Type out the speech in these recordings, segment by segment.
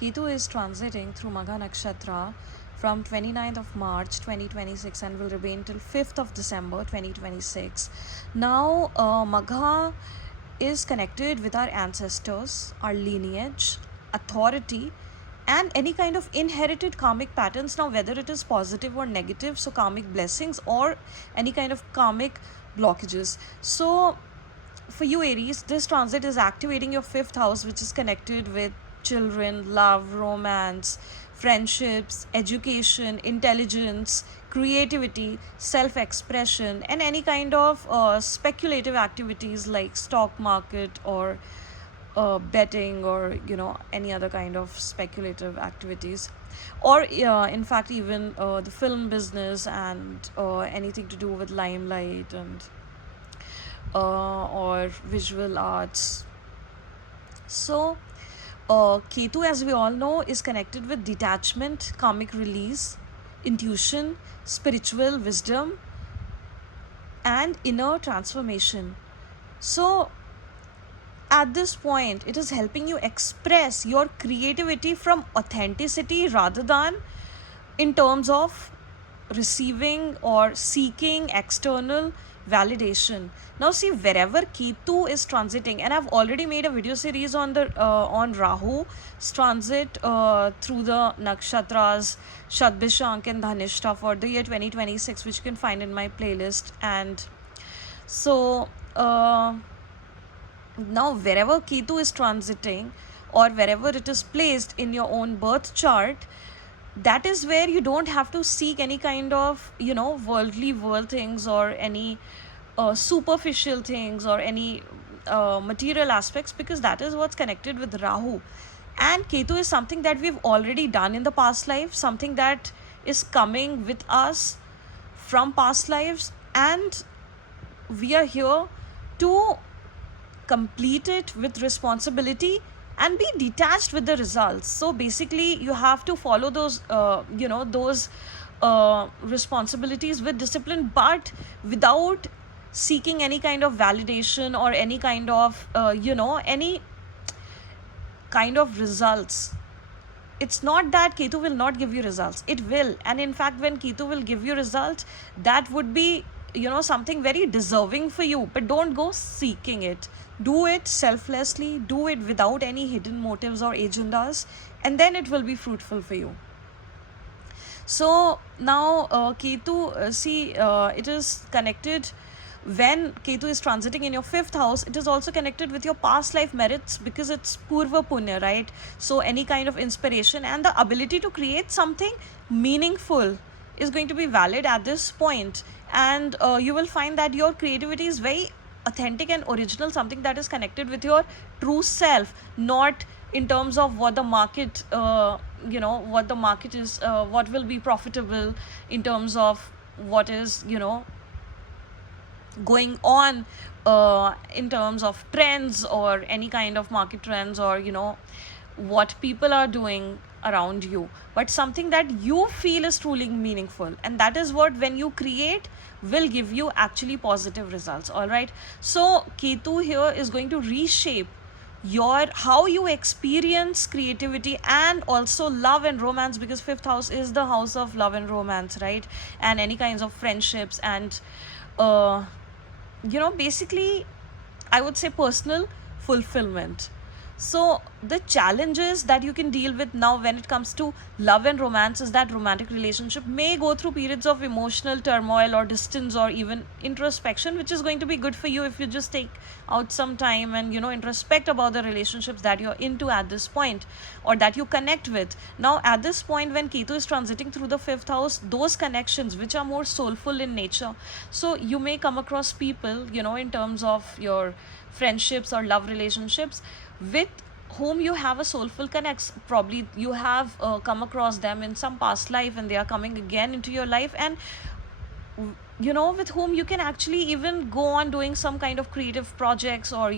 Ketu is transiting through Magha Nakshatra from 29th of March 2026 and will remain till 5th of December 2026. Now, Magha is connected with our ancestors, our lineage, authority, and any kind of inherited karmic patterns. Now, whether it is positive or negative, so karmic blessings or any kind of karmic blockages. So, for you, Aries, this transit is activating your fifth house, which is connected with children, love, romance, friendships, education, intelligence, creativity, self expression, and any kind of speculative activities like stock market or betting, or any other kind of speculative activities, or in fact even the film business, and anything to do with limelight and or visual arts. So, Ketu, as we all know, is connected with detachment, karmic release, intuition, spiritual wisdom, and inner transformation. So, at this point, it is helping you express your creativity from authenticity rather than in terms of receiving or seeking external validation. Now see, wherever Ketu is transiting, and I've already made a video series on the on Rahu's transit through the nakshatras Shadbishank and Dhanishta for the year 2026, which you can find in my playlist. And so now wherever Ketu is transiting, or wherever it is placed in your own birth chart, that is where you don't have to seek any kind of worldly world things, or any superficial things, or any material aspects, because that is what's connected with Rahu. And Ketu is something that we've already done in the past life, something that is coming with us from past lives, and we are here to complete it with responsibility and be detached with the results. So basically you have to follow those those responsibilities with discipline, but without seeking any kind of validation or any kind of any kind of results. It's not that Ketu will not give you results, it will. And in fact, when Ketu will give you results, that would be something very deserving for you, but don't go seeking it. Do it selflessly, do it without any hidden motives or agendas, and then it will be fruitful for you. So now Ketu, it is connected. When Ketu is transiting in your fifth house, it is also connected with your past life merits, because it's Purva Punya, right? So any kind of inspiration and the ability to create something meaningful is going to be valid at this point. And you will find that your creativity is very authentic and original, something that is connected with your true self, not in terms of what the market what the market is, what will be profitable, in terms of what is going on in terms of trends, or any kind of market trends, or what people are doing around you, but something that you feel is truly meaningful. And that is what, when you create, will give you actually positive results. All right, so Ketu here is going to reshape your how you experience creativity, and also love and romance, because fifth house is the house of love and romance, right? And any kinds of friendships, and basically I would say personal fulfillment. So the challenges that you can deal with now when it comes to love and romance is that romantic relationship may go through periods of emotional turmoil, or distance, or even introspection, which is going to be good for you if you just take out some time and introspect about the relationships that you're into at this point, or that you connect with. Now at this point, when Ketu is transiting through the fifth house, those connections which are more soulful in nature, so you may come across people in terms of your friendships or love relationships, with whom you have a soulful connects. Probably you have come across them in some past life, and they are coming again into your life, and with whom you can actually even go on doing some kind of creative projects, or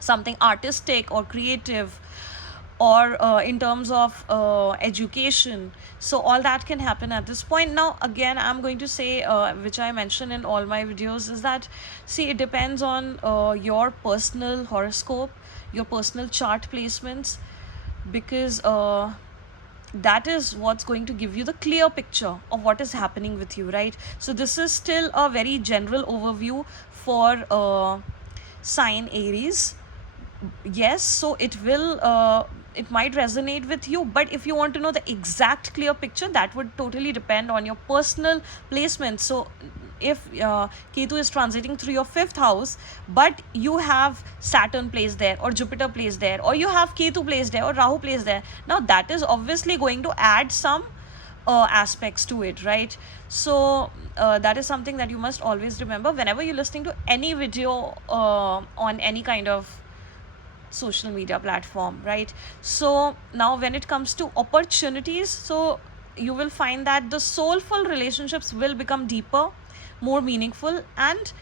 something artistic or creative, or in terms of education. So all that can happen at this point. Now again, I'm going to say, which I mention in all my videos, is that see, it depends on your personal horoscope, your personal chart placements. because that is what's going to give you the clear picture of what is happening with you, right? So this is still a very general overview for sign Aries. Yes, so it might resonate with you, but if you want to know the exact clear picture, that would totally depend on your personal placement. So if Ketu is transiting through your fifth house, but you have Saturn placed there, or Jupiter placed there, or you have Ketu placed there, or Rahu placed there, now that is obviously going to add some aspects to it, right? So that is something that you must always remember whenever you're listening to any video on any kind of social media platform, right? So now when it comes to opportunities, so you will find that the soulful relationships will become deeper, more meaningful, and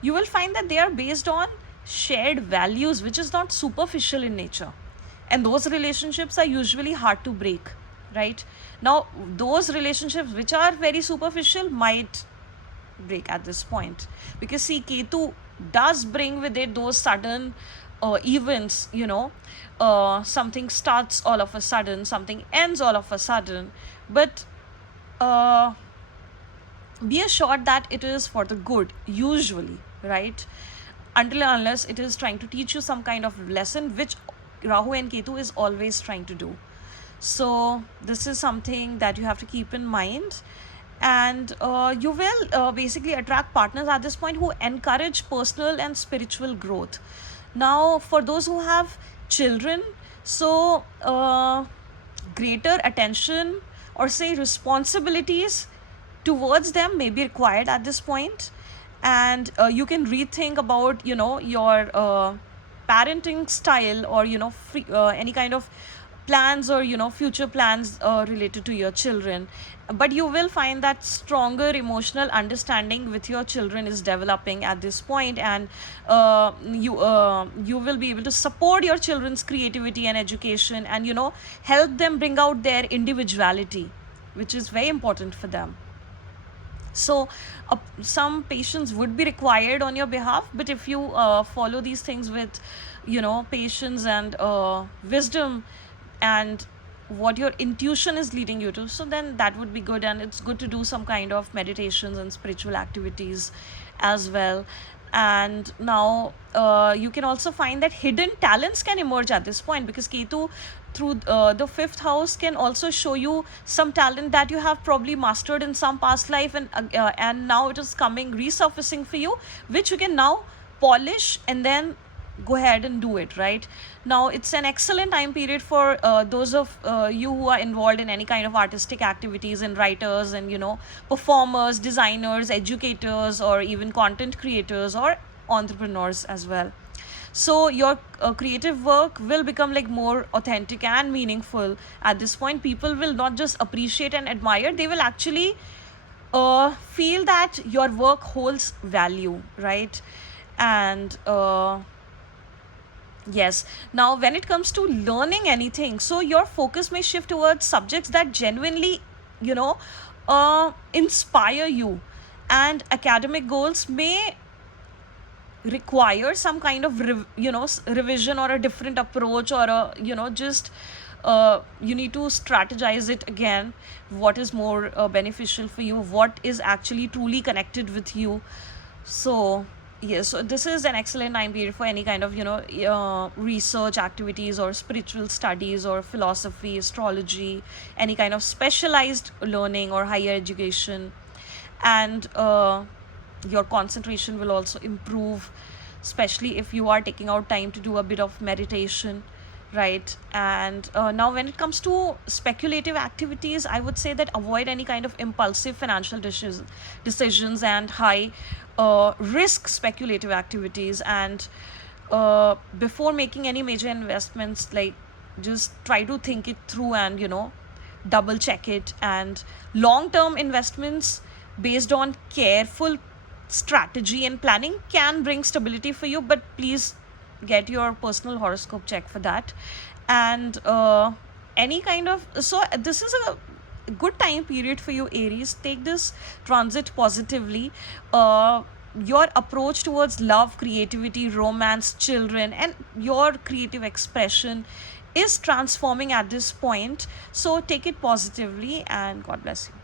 you will find that they are based on shared values, which is not superficial in nature. And those relationships are usually hard to break, right? Now those relationships which are very superficial might break at this point, because see, Ketu does bring with it those sudden events, something starts all of a sudden, something ends all of a sudden, but uh, be assured that it is for the good usually, right? Until and unless it is trying to teach you some kind of lesson, which Rahu and Ketu is always trying to do. So this is something that you have to keep in mind. And you will basically attract partners at this point who encourage personal and spiritual growth. Now for those who have children, so greater attention, or say responsibilities towards them, may be required at this point. And you can rethink about your parenting style, or any kind of plans, or future plans related to your children. But you will find that stronger emotional understanding with your children is developing at this point, and you will be able to support your children's creativity and education, and help them bring out their individuality, which is very important for them. So some patience would be required on your behalf, but if you follow these things with patience and wisdom, and what your intuition is leading you to, so then that would be good. And it's good to do some kind of meditations and spiritual activities as well. And now you can also find that hidden talents can emerge at this point, because Ketu through the fifth house can also show you some talent that you have probably mastered in some past life, and now it is coming resurfacing for you, which you can now polish and then go ahead and do it, right? Now it's an excellent time period for those of you who are involved in any kind of artistic activities, and writers, and performers, designers, educators, or even content creators or entrepreneurs as well. So your creative work will become like more authentic and meaningful at this point. People will not just appreciate and admire, they will actually feel that your work holds value, right? And yes. Now, when it comes to learning anything, so your focus may shift towards subjects that genuinely, inspire you, and academic goals may require some kind of revision, or a different approach, or a just you need to strategize it again, what is more beneficial for you, what is actually truly connected with you. So yes, so this is an excellent time period for any kind of research activities, or spiritual studies, or philosophy, astrology, any kind of specialized learning or higher education. And your concentration will also improve, especially if you are taking out time to do a bit of meditation, right? And now when it comes to speculative activities, I would say that avoid any kind of impulsive financial decisions, and high risk speculative activities. And before making any major investments, like, just try to think it through, and double check it. And long term investments based on careful strategy and planning can bring stability for you, but please get your personal horoscope check for that. And any kind of, so this is a good time period for you, Aries. Take this transit positively. Your approach towards love, creativity, romance, children, and your creative expression is transforming at this point. So take it positively, and God bless you.